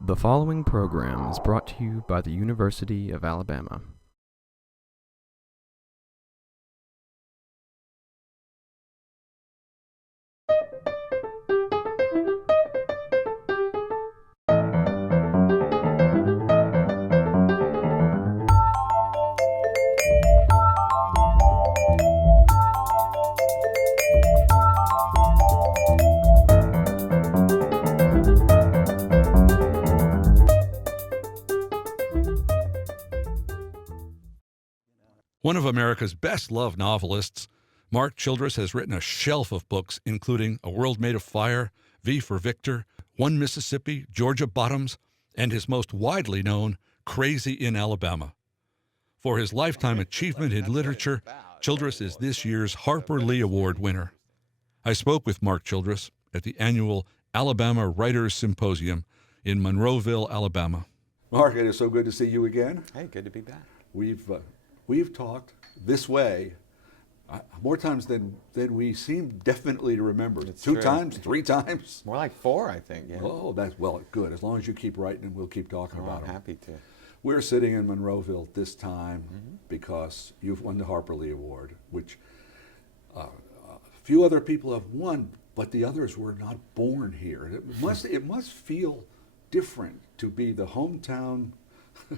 The following program is brought to you by the University of Alabama. One of America's best-loved novelists, Mark Childress has written a shelf of books including A World Made of Fire, V for Victor, One Mississippi, Georgia Bottoms, and his most widely known, Crazy in Alabama. For his lifetime achievement in literature, Childress is this year's Harper Lee Award winner. I spoke with Mark Childress at the annual Alabama Writer Symposium in Monroeville, Alabama. Mark, it is so good to see you again. Hey, good to be back. We've talked this way more times than we seem definitely to remember. It's Two true. times, three times. More like 4, I think. Yeah. Oh, that's well, good. As long as you keep writing, and we'll keep talking about I'm them. happy to. We're sitting in Monroeville this time because you've won the Harper Lee Award, which a few other people have won, but the others were not born here. It must feel different to be the hometown.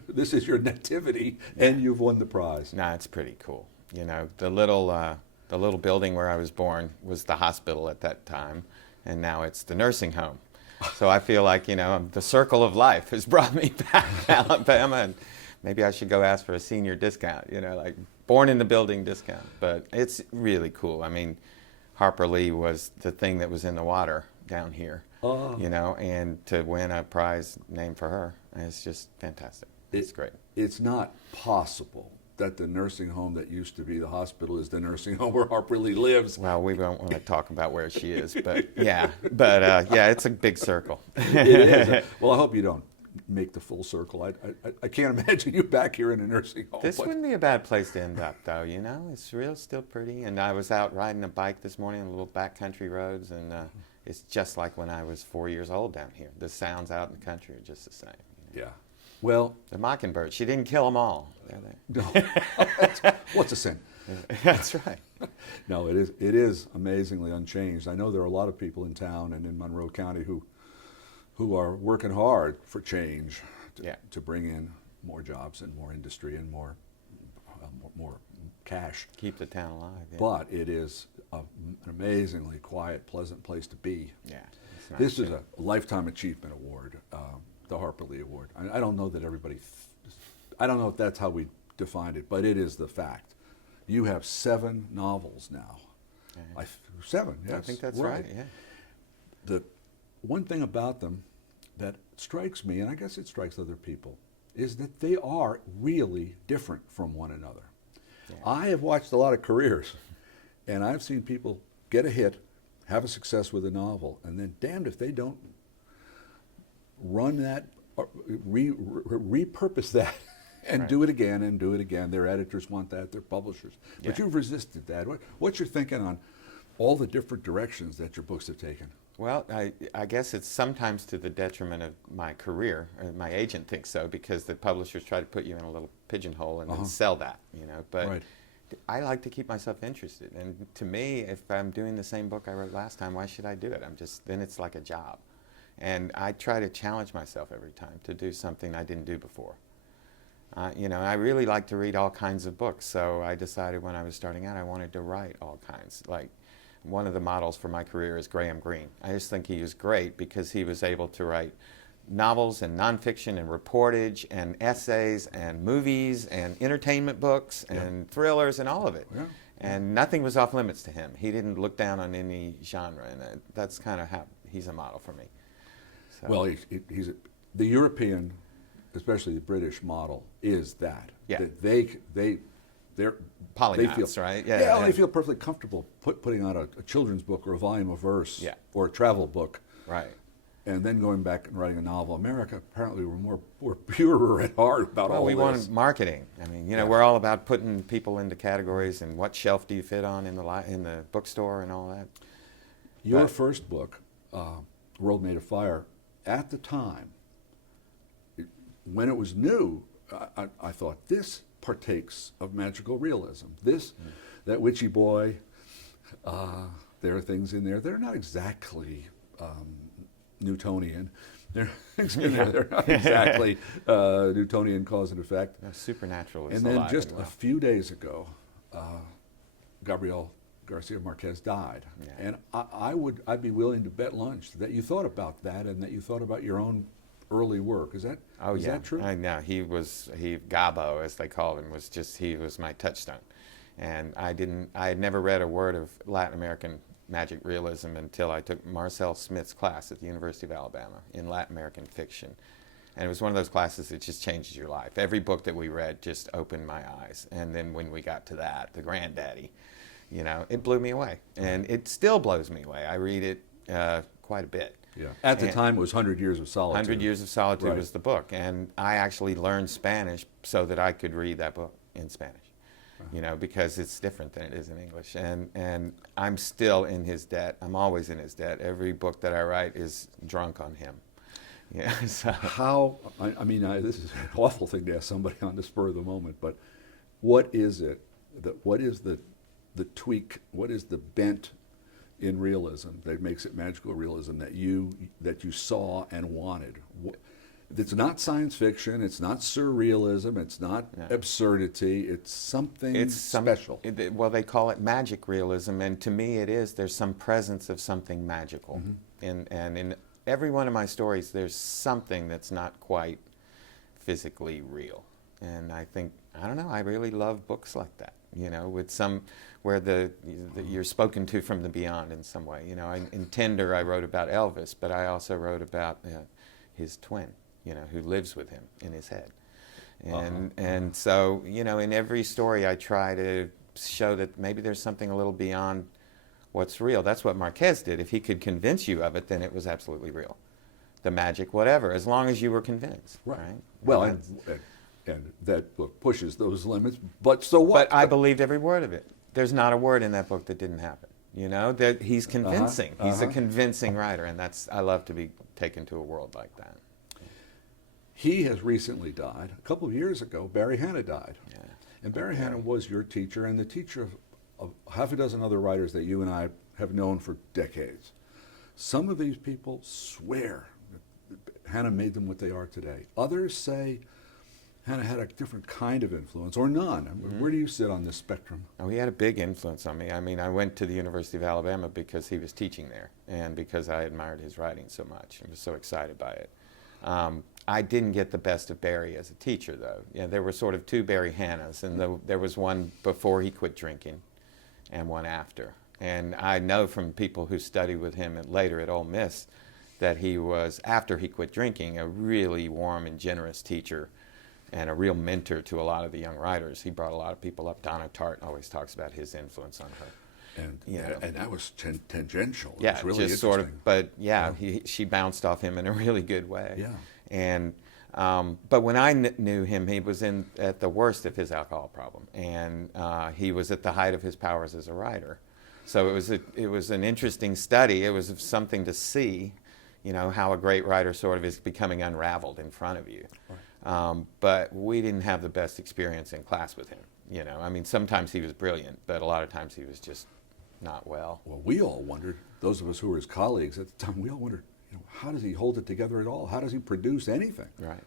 This is your nativity, and you've won the prize. Nah, it's pretty cool. You know, the little building where I was born was the hospital at that time, and now it's the nursing home. So I feel like, you know, the circle of life has brought me back to Alabama, and maybe I should go ask for a senior discount, you know, like born in the building discount. But it's really cool. I mean, Harper Lee was the thing that was in the water down here, you know, and to win a prize named for her, it's just fantastic. It's great. It's not possible that the nursing home that used to be the hospital is the nursing home where Harper Lee lives. Well, we don't want to talk about where she is, but yeah. But yeah, it's a big circle. It is. Well, I hope you don't make the full circle. I can't imagine you back here in a nursing home. This wouldn't be a bad place to end up, though, you know? It's still pretty. And I was out riding a bike this morning on little backcountry roads, and it's just like when I was 4 years old down here. The sounds out in the country are just the same. You know? Yeah. Well, the mockingbird, she didn't kill them all. no. What's a sin? That's right. No, it is amazingly unchanged. I know there are a lot of people in town and in Monroe County who are working hard for change to bring in more jobs and more industry and more cash. Keep the town alive. Yeah. But it is an amazingly quiet, pleasant place to be. Yeah. Nice. This is a Lifetime Achievement Award, the Harper Lee Award. I don't know that I don't know if that's how we defined it, but it is the fact. You have 7 novels now. Okay. 7, yes. I think that's right, yeah. The one thing about them that strikes me, and I guess it strikes other people, is that they are really different from one another. Yeah. I have watched a lot of careers, and I've seen people get a hit, have a success with a novel, and then damned if they don't run that, repurpose that, and do it again and do it again. Their editors want that, their publishers. But you've resisted that. What's your thinking on all the different directions that your books have taken? Well, I guess it's sometimes to the detriment of my career. My agent thinks so, because the publishers try to put you in a little pigeonhole and then sell that, you know. But I like to keep myself interested. And to me, if I'm doing the same book I wrote last time, why should I do it? Then it's like a job. And I try to challenge myself every time to do something I didn't do before. You know, I really like to read all kinds of books, so I decided when I was starting out I wanted to write all kinds. Like, one of the models for my career is Graham Greene. I just think he was great because he was able to write novels and nonfiction and reportage and essays and movies and entertainment books and thrillers and all of it. Yeah. And nothing was off limits to him. He didn't look down on any genre, and that's kind of how he's a model for me. So. Well, the European, especially the British model, is that. Yeah. That they're polymaths, they feel, right? Yeah, they feel perfectly comfortable putting out a children's book or a volume of verse or a travel book. Right. And then going back and writing a novel. America, apparently, we're purer at heart about all this. Well, we wanted marketing. I mean, you know, we're all about putting people into categories and what shelf do you fit on in the bookstore and all that. Your first book, World Made of Fire, at the time, when it was new, I thought this partakes of magical realism. That witchy boy, there are things in there that are not exactly Newtonian. There are things in there that are not exactly Newtonian cause and effect. No, supernatural is And then alive just and well. a few days ago, Gabriel Garcia Marquez died. Yeah. And I'd be willing to bet lunch that you thought about that and that you thought about your own early work. Is that true? I know. Gabo, as they called him, he was my touchstone. And I had never read a word of Latin American magic realism until I took Marcel Smith's class at the University of Alabama in Latin American fiction. And it was one of those classes that just changes your life. Every book that we read just opened my eyes. And then when we got to that, the granddaddy, it blew me away. And it still blows me away. I read it quite a bit. Yeah. At the time, it was 100 Years of Solitude. 100 Years of Solitude Right. was the book. And I actually learned Spanish so that I could read that book in Spanish. Because it's different than it is in English. And I'm still in his debt. I'm always in his debt. Every book that I write is drunk on him. Yeah. So. How, this is an awful thing to ask somebody on the spur of the moment, but what is it, what is the tweak, what is the bent in realism that makes it magical realism that you saw and wanted? It's not science fiction, it's not surrealism, it's not absurdity, it's something special. They call it magic realism, and to me it is. There's some presence of something magical. Mm-hmm. And in every one of my stories, there's something that's not quite physically real. And I really love books like that, with some, where you're spoken to from the beyond in some way. In Tender I wrote about Elvis, but I also wrote about his twin, who lives with him in his head. And so, in every story I try to show that maybe there's something a little beyond what's real. That's what Marquez did. If he could convince you of it, then it was absolutely real. The magic, whatever, as long as you were convinced. Right. Well, and that book pushes those limits, but so what? But I believed every word of it. There's not a word in that book that didn't happen. That he's convincing. He's a convincing writer, and I love to be taken to a world like that. He has recently died. A couple of years ago, Barry Hannah died. Yeah. And Barry Hannah was your teacher and the teacher of half a dozen other writers that you and I have known for decades. Some of these people swear that Hannah made them what they are today. Others say Hannah had a different kind of influence, or none. Where do you sit on this spectrum? Oh, he had a big influence on me. I went to the University of Alabama because he was teaching there and because I admired his writing so much and was so excited by it. I didn't get the best of Barry as a teacher, though. There were sort of two Barry Hannahs, and there was one before he quit drinking and one after. And I know from people who studied with him later at Ole Miss that he was, after he quit drinking, a really warm and generous teacher and a real mentor to a lot of the young writers. He brought a lot of people up. Donna Tartt always talks about his influence on her. And that was tangential. Yeah, it was really just sort of. But yeah. She bounced off him in a really good way. Yeah. And but when I knew him, he was at the worst of his alcohol problem, and he was at the height of his powers as a writer. So it was an interesting study. It was something to see, how a great writer sort of is becoming unraveled in front of you. Right. But we didn't have the best experience in class with him. Sometimes he was brilliant, but a lot of times he was just not well. Well, we all wondered, those of us who were his colleagues at the time, we all wondered, how does he hold it together at all? How does he produce anything? Right.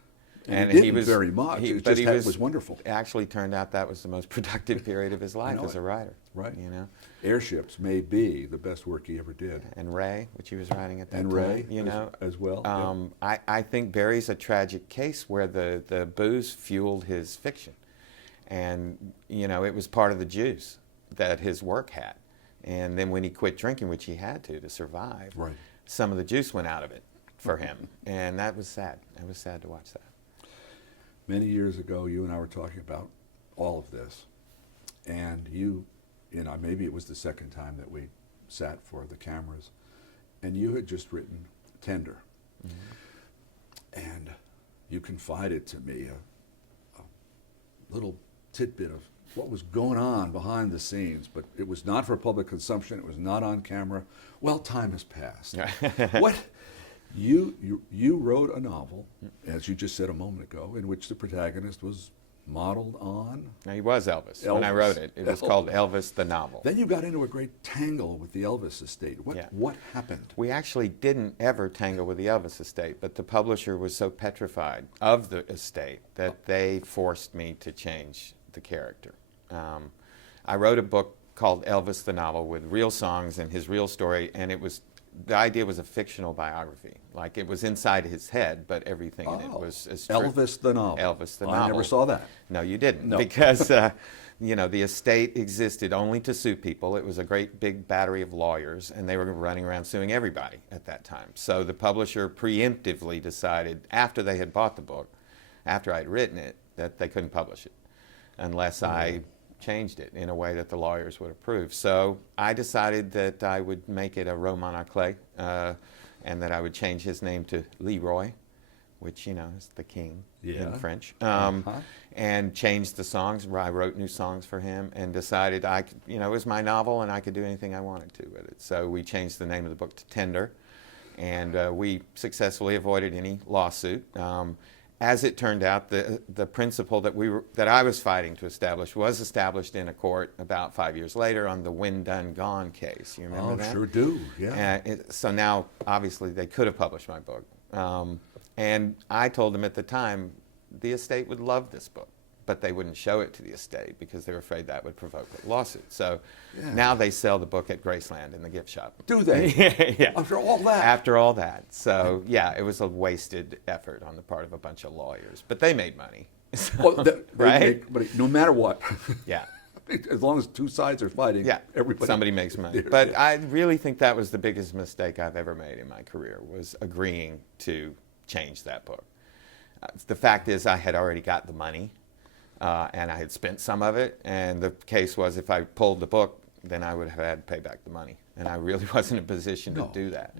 And he didn't very much. It was wonderful. Actually turned out that was the most productive period of his life as a writer. Right. Airships may be the best work he ever did. And Ray, which he was writing at that time. And Ray, as well. I think Barry's a tragic case where the booze fueled his fiction. And, it was part of the juice that his work had. And then when he quit drinking, which he had to survive, right. Some of the juice went out of it for him. And that was sad. It was sad to watch that. Many years ago, you and I were talking about all of this. And maybe it was the second time that we sat for the cameras. And you had just written Tender. Mm-hmm. And you confided to me a little tidbit of what was going on behind the scenes, but it was not for public consumption. It was not on camera. Well, time has passed. What you wrote a novel, as you just said a moment ago, in which the protagonist was modeled on. Now, he was Elvis. When I wrote it. It was called Elvis the Novel. Then you got into a great tangle with the Elvis estate. What happened? We actually didn't ever tangle with the Elvis estate, but the publisher was so petrified of the estate that they forced me to change the character. I wrote a book called Elvis the Novel with real songs and his real story, and the idea was a fictional biography. Like, it was inside his head, but everything in it was true. Elvis the Novel. Elvis the Novel. I never saw that. No, you didn't. No. Because, the estate existed only to sue people. It was a great big battery of lawyers, and they were running around suing everybody at that time. So the publisher preemptively decided, after they had bought the book, after I'd written it, that they couldn't publish it unless I changed it in a way that the lawyers would approve. So I decided that I would make it a roman à clef, and that I would change his name to Leroy, which, is the king in French, and changed the songs. I wrote new songs for him and decided it was my novel and I could do anything I wanted to with it. So we changed the name of the book to Tender, and we successfully avoided any lawsuit. As it turned out, the principle that I was fighting to establish was established in a court about 5 years later on the When Done Gone case. You remember that? Sure do, yeah. So now, obviously, they could have published my book. And I told them at the time the estate would love this book, but they wouldn't show it to the estate because they were afraid that would provoke a lawsuit. So now they sell the book at Graceland in the gift shop. Do they? Yeah. After all that? After all that. So, yeah, it was a wasted effort on the part of a bunch of lawyers. But they made money. So, right? But no matter what. Yeah. As long as two sides are fighting, somebody makes money. But I really think that was the biggest mistake I've ever made in my career, was agreeing to change that book. The fact is, I had already got the money, and I had spent some of it, and the case was if I pulled the book, then I would have had to pay back the money, and I really wasn't in a position to do that.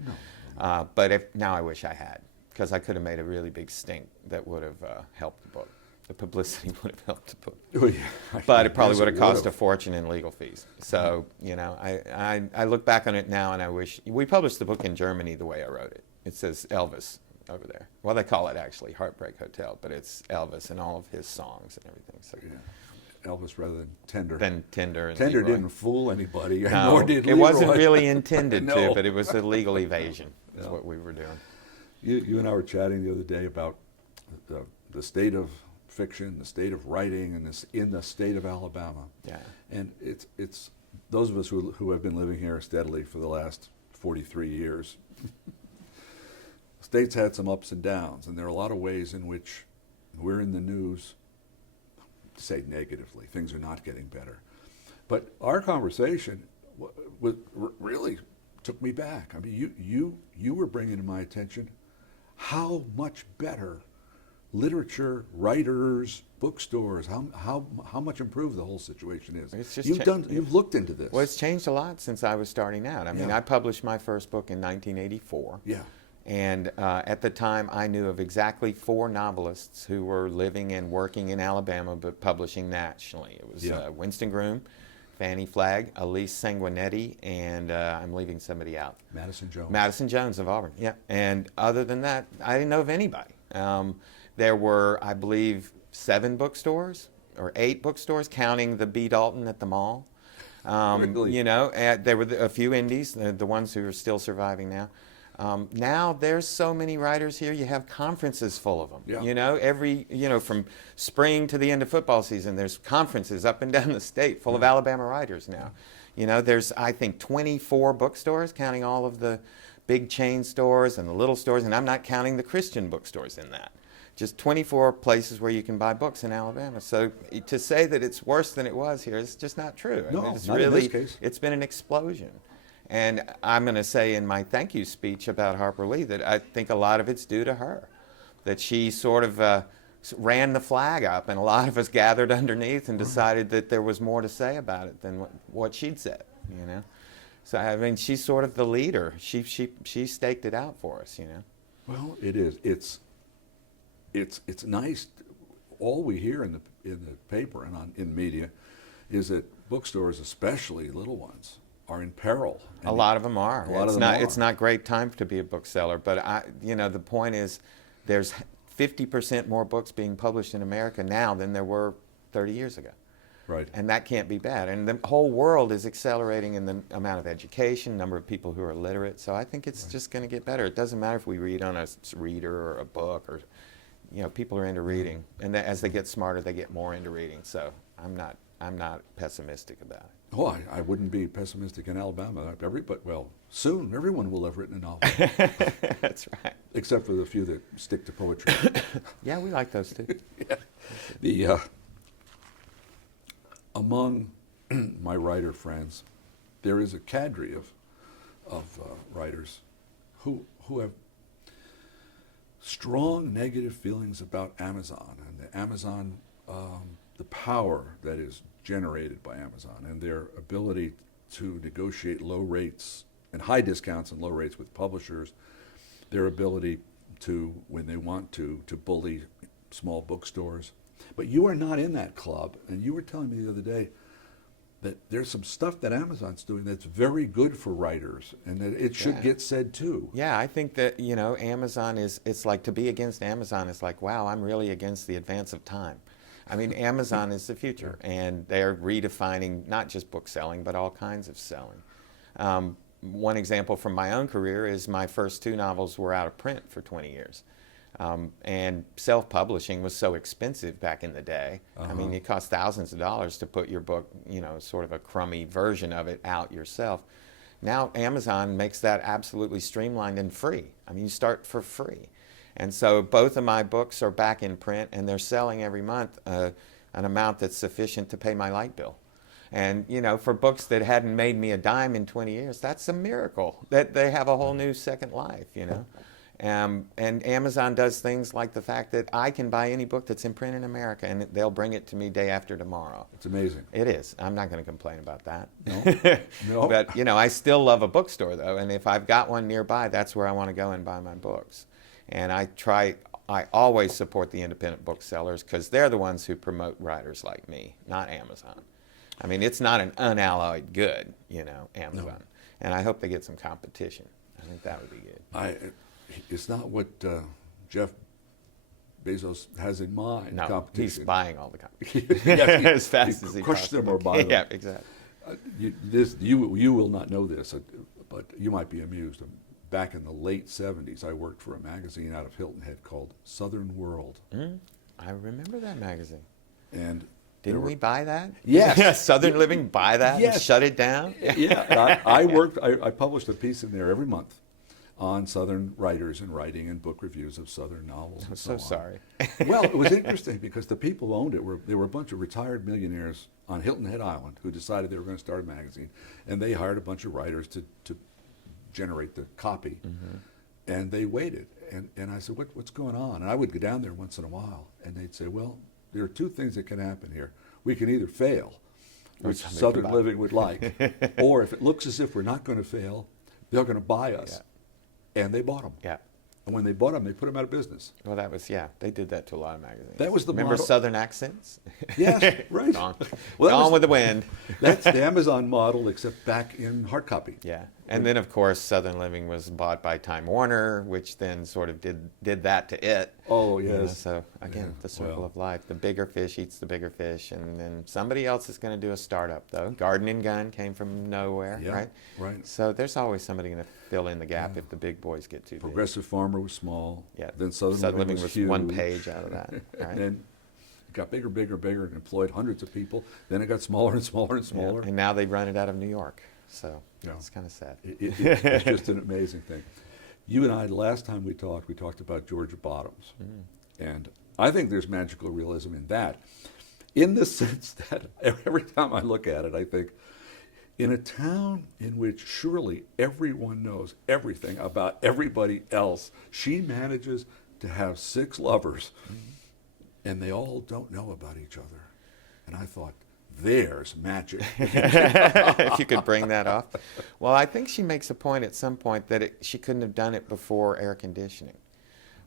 No. But now I wish I had, because I could have made a really big stink that would have helped the book. The publicity would have helped the book. Oh, yeah. But it probably would have cost a fortune in legal fees. So, I look back on it now and I wish. We published the book in Germany the way I wrote it. It says Elvis over there. Well, they call it actually Heartbreak Hotel, but it's Elvis and all of his songs and everything. So, Elvis rather than Tender. Tender and Tender Leroy. Didn't fool anybody, no, nor did Leroy. It wasn't really intended No. to, but it was a legal evasion is what we were doing. You and I were chatting the other day about the state of fiction, the state of writing, and in the state of Alabama. Yeah. And it's those of us who have been living here steadily for the last 43 years. The state's had some ups and downs, and there are a lot of ways in which we're in the news, to say negatively, things are not getting better. But our conversation really took me back. I mean, you were bringing to my attention how much better literature, writers, bookstores, how much improved the whole situation is. It's just You've looked into this. Well, it's changed a lot since I was starting out. I mean, I published my first book in 1984. Yeah. And at the time, I knew of exactly 4 novelists who were living and working in Alabama but publishing nationally. It was Winston Groom, Fannie Flagg, Elise Sanguinetti, and I'm leaving somebody out. Madison Jones. Madison Jones of Auburn, yeah. And other than that, I didn't know of anybody. There were, I believe, 7 bookstores or 8 bookstores, counting the B. Dalton at the mall. Really? There were a few indies, the ones who are still surviving now. Now there's so many writers here. You have conferences full of them. Yeah. From spring to the end of football season, there's conferences up and down the state full of Alabama writers now. There's, I think, 24 bookstores, counting all of the big chain stores and the little stores, and I'm not counting the Christian bookstores in that. Just 24 places where you can buy books in Alabama. So to say that it's worse than it was here is just not true. No, I mean, it's not really, in this case. It's been an explosion. And I'm going to say in my thank you speech about Harper Lee that I think a lot of it's due to her, that she sort of ran the flag up, and a lot of us gathered underneath and decided that there was more to say about it than what she'd said. So I mean, she's sort of the leader. She staked it out for us. Well, it is. It's nice. All we hear in the paper and in media is that bookstores, especially little ones, are in peril. A lot of them are. A lot of them are. It's not a great time to be a bookseller, but the point is, there's 50% more books being published in America now than there were 30 years ago. Right. And that can't be bad. And the whole world is accelerating in the amount of education, number of people who are literate. So I think it's just going to get better. It doesn't matter if we read on a reader or a book, or, you know, people are into reading. And as they get smarter, they get more into reading. So I'm not pessimistic about it. Oh, I wouldn't be pessimistic in Alabama. Well, soon everyone will have written a novel. That's right. Except for the few that stick to poetry. Yeah, we like those too. Yeah. Among my writer friends, there is a cadre of writers who have strong negative feelings about Amazon and the Amazon, the power that is generated by Amazon and their ability to negotiate low rates and high discounts and low rates with publishers, their ability to, when they want to bully small bookstores. But you are not in that club, and you were telling me the other day that there's some stuff that Amazon's doing that's very good for writers, and that it should get said too. Yeah, I think that, you know, Amazon it's like, to be against Amazon is like, wow, I'm really against the advance of time. I mean, Amazon is the future, and they're redefining not just book selling, but all kinds of selling. One example from my own career is my first 2 novels were out of print for 20 years. And self-publishing was so expensive back in the day. I mean, it cost thousands of dollars to put your book, you know, sort of a crummy version of it out yourself. Now Amazon makes that absolutely streamlined and free. I mean, you start for free. And so both of my books are back in print, and they're selling every month an amount that's sufficient to pay my light bill. And, you know, for books that hadn't made me a dime in 20 years, that's a miracle that they have a whole new second life, you know. And Amazon does things like the fact that I can buy any book that's in print in America, and they'll bring it to me day after tomorrow. It's amazing. It is. I'm not going to complain about that. No. No. But, you know, I still love a bookstore, though, and if I've got one nearby, that's where I want to go and buy my books. And I always support the independent booksellers, because they're the ones who promote writers like me, not Amazon. I mean, it's not an unalloyed good, you know, Amazon. No. And I hope they get some competition. I think that would be good. It's not what Jeff Bezos has in mind. No, competition. He's buying all the competition as fast as he crush them or buy them. Yeah, exactly. You will not know this, but you might be amused. Back in the late 70s, I worked for a magazine out of Hilton Head called Southern World. I remember that magazine. And didn't we buy that? Yes. Southern Living buy that and shut it down? Yeah. I published a piece in there every month on Southern writers and writing and book reviews of Southern novels. I'm so sorry. Well, it was interesting because the people who owned it they were a bunch of retired millionaires on Hilton Head Island who decided they were going to start a magazine, and they hired a bunch of writers to generate the copy, and they waited. And I said, what's going on? And I would go down there once in a while, and they'd say, well, there are 2 things that can happen here. We can either fail, which Southern Living would like, or if it looks as if we're not going to fail, they're going to buy us. Yeah. And they bought them. Yeah. And when they bought them, they put them out of business. Well, that was, they did that to a lot of magazines. That was the Remember model. Southern Accents? Yes, right. Gone, well, gone with the wind. That's the Amazon model, except back in hard copy. Yeah. And then, of course, Southern Living was bought by Time Warner, which then sort of did that to it. Oh, yes. You know, so, again, the circle of life. The bigger fish eats the bigger fish. And then somebody else is going to do a startup, though. Garden and Gun came from nowhere, right? Right. So there's always somebody going to fill in the gap if the big boys get too big. Progressive Farmer was small. Yeah. Then Southern Living was huge. 1 page out of that. Right? And then it got bigger, and employed hundreds of people. Then it got smaller and smaller and smaller. Yeah. And now they run it out of New York. So it's kind of sad. It's just an amazing thing. You and I, the last time we talked about Georgia Bottoms. And I think there's magical realism in that, in the sense that every time I look at it, I think, in a town in which surely everyone knows everything about everybody else, she manages to have 6 lovers, and they all don't know about each other. And I thought, there's magic. If you could bring that off. Well, I think she makes a point at some point that she couldn't have done it before air conditioning,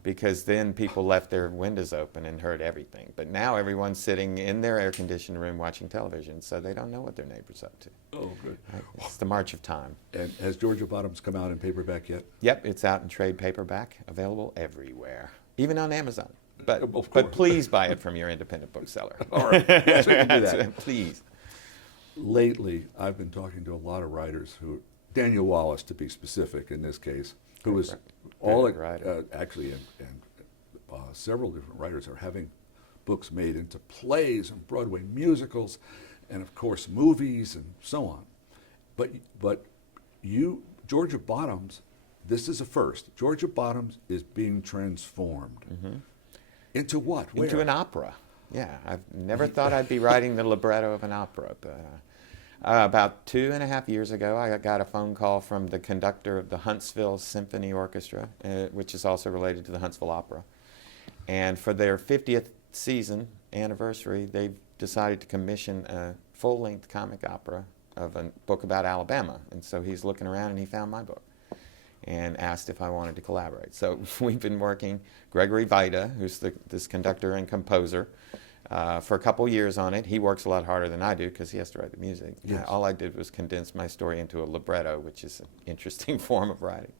because then people left their windows open and heard everything. But now everyone's sitting in their air-conditioned room watching television, so they don't know what their neighbor's up to. Oh, good. Right? It's the march of time. And has Georgia Bottoms come out in paperback yet? Yep, it's out in trade paperback, available everywhere. even on Amazon. But Of but course. please buy it from your independent bookseller. All right. Yes, we can do that. Please. Lately, I've been talking to a lot of writers who, Daniel Wallace to be specific in this case, who is all writer. actually, and several different writers are having books made into plays and Broadway musicals, and of course movies and so on. But you, Georgia Bottoms, this is a first. Georgia Bottoms is being transformed into what? Where? Into an opera. Yeah, I've never thought I'd be writing the libretto of an opera, but about 2.5 years ago, I got a phone call from the conductor of the Huntsville Symphony Orchestra, which is also related to the Huntsville Opera. And for their 50th season anniversary, they've decided to commission a full-length comic opera of a book about Alabama. And so he's looking around and he found my book and asked if I wanted to collaborate. So we've been working, Gregory Vida, who's this conductor and composer, for a couple years on it. He works a lot harder than I do because he has to write the music. Yes. All I did was condense my story into a libretto, which is an interesting form of writing.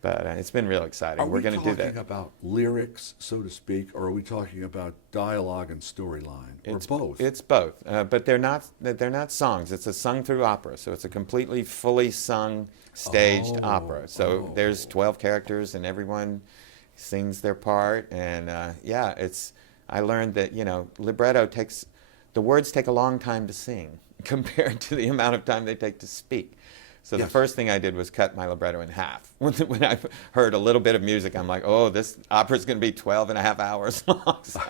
But it's been real exciting. We're going to do that. Are we talking about lyrics, so to speak, or are we talking about dialogue and storyline, or both? It's both, but they're not songs. It's a sung-through opera, so it's a completely fully sung, staged opera. So there's 12 characters, and everyone sings their part. And I learned that libretto the words take a long time to sing compared to the amount of time they take to speak. So the first thing I did was cut my libretto in half. When I heard a little bit of music, I'm like, oh, this opera's going to be 12.5 hours long. So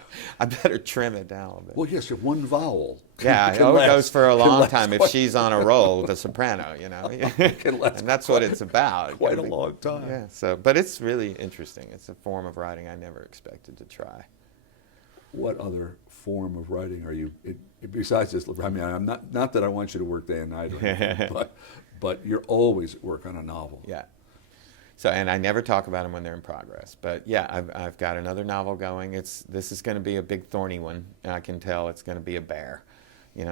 I better trim it down a little bit. Well, yes, one vowel. It goes for a long time if she's on a roll, the soprano, and that's what it's about. Quite a long time. Yeah. But it's really interesting. It's a form of writing I never expected to try. What other form of writing are you, besides this? I mean, I'm not that I want you to work day and night, or anything, but you're always at work on a novel. Yeah. So, and I never talk about them when they're in progress. But yeah, I've got another novel going. This is going to be a big thorny one. I can tell it's going to be a bear.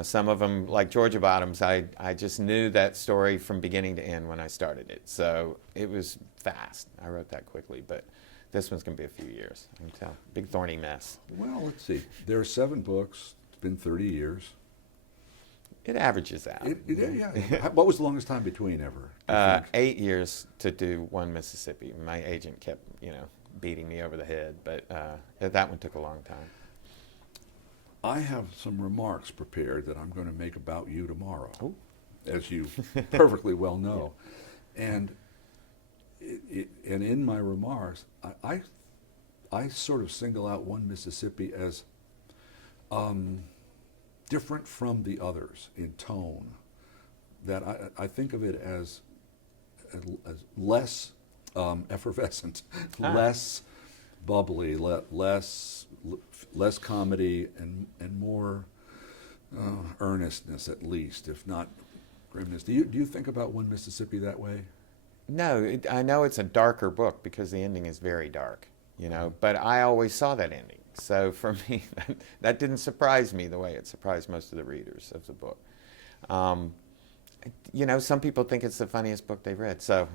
Some of them, like Georgia Bottoms, I just knew that story from beginning to end when I started it. So it was fast. I wrote that quickly, but this one's going to be a few years. I can tell. Big thorny mess. Well, let's see. There are 7 books. It's been 30 years. It averages out. Yeah. What was the longest time between ever? 8 years to do One Mississippi. My agent kept, beating me over the head, but that one took a long time. I have some remarks prepared that I'm going to make about you tomorrow, Ooh. as you perfectly well know. And in my remarks, I sort of single out One Mississippi as different from the others in tone. That I think of it as less effervescent, less bubbly, less comedy, and more earnestness, at least, if not grimness. Do you think about One Mississippi that way? No, I know it's a darker book because the ending is very dark, but I always saw that ending. So for me, that didn't surprise me the way it surprised most of the readers of the book. Some people think it's the funniest book they've read. So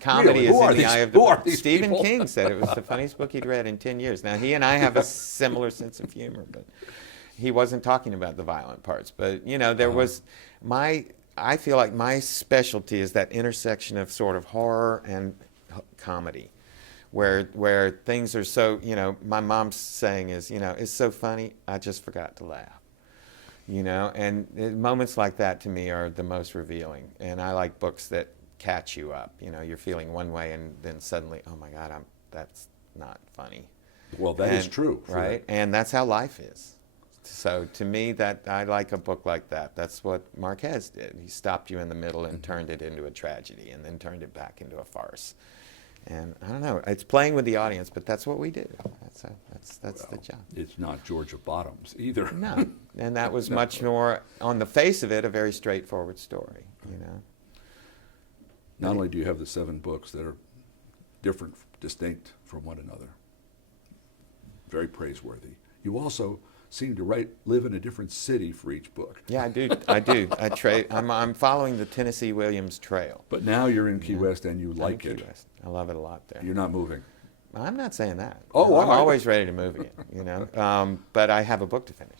comedy is in the eye of the... Stephen King said it was the funniest book he'd read in 10 years. Now, he and I have a similar sense of humor, but he wasn't talking about the violent parts. But, there was... I feel like my specialty is that intersection of sort of horror and comedy, where things are so, my mom's saying is, it's so funny, I just forgot to laugh. And moments like that to me are the most revealing. And I like books that catch you up. You're feeling one way and then suddenly, oh my God, that's not funny. Well, that is true. Right? And that's how life is. So to me, that I like a book like that. That's what Marquez did. He stopped you in the middle and turned it into a tragedy and then turned it back into a farce. And I don't know, it's playing with the audience, but that's what we do. That's the job. It's not Georgia Bottoms either. No, and that was much more, on the face of it, a very straightforward story, Not only do you have the 7 books that are different, distinct from one another, very praiseworthy, you also seem to live in a different city for each book. Yeah, I do. I'm following the Tennessee Williams Trail. But now you're in Key West and you like Key it. West. I love it a lot there. You're not moving. I'm not saying that. Oh, I'm always ready to move again, but I have a book to finish.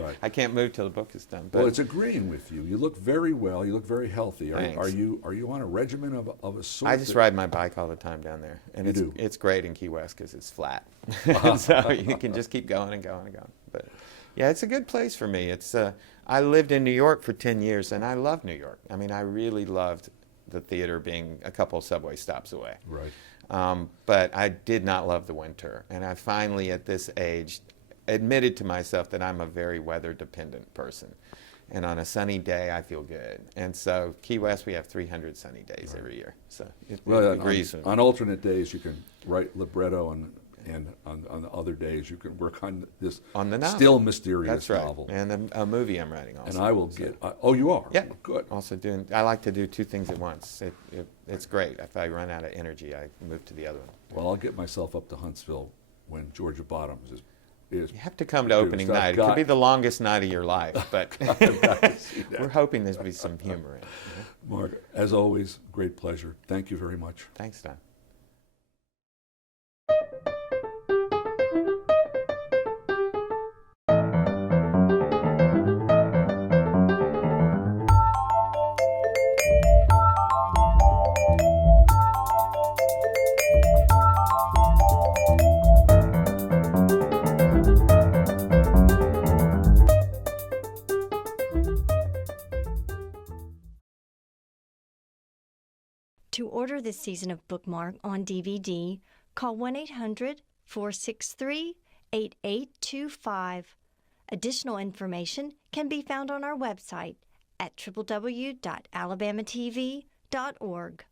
Right. I can't move till the book is done. But Well, it's agreeing with you. You look very well. You look very healthy. Thanks. Are you on a regimen of a sort? I just ride my bike all the time down there, and You do? it's great in Key West because it's flat, and so you can just keep going and going and going. But yeah, it's a good place for me. It's I lived in New York for 10 years, and I love New York. I mean, I really loved the theater being a couple subway stops away. Right. But I did not love the winter, and I finally, at this age, admitted to myself that I'm a very weather-dependent person. And on a sunny day, I feel good. And so Key West, we have 300 sunny days every year. So it agrees with me. On alternate days, you can write libretto, and on the other days, you can work on this on the novel. Still mysterious That's right. novel. And a movie I'm writing also. And I will get. Oh, you are. Yeah. Good. Also I like to do two things at once. It's great. If I run out of energy, I move to the other one. Well, I'll get myself up to Huntsville when Georgia Bottoms is. You have to come to opening night. It could be the longest night of your life, but we're hoping there'll be some humor in it. Mark, as always, great pleasure. Thank you very much. Thanks, Don. To order this season of Bookmark on DVD, call 1-800-463-8825. Additional information can be found on our website at www.alabamatv.org.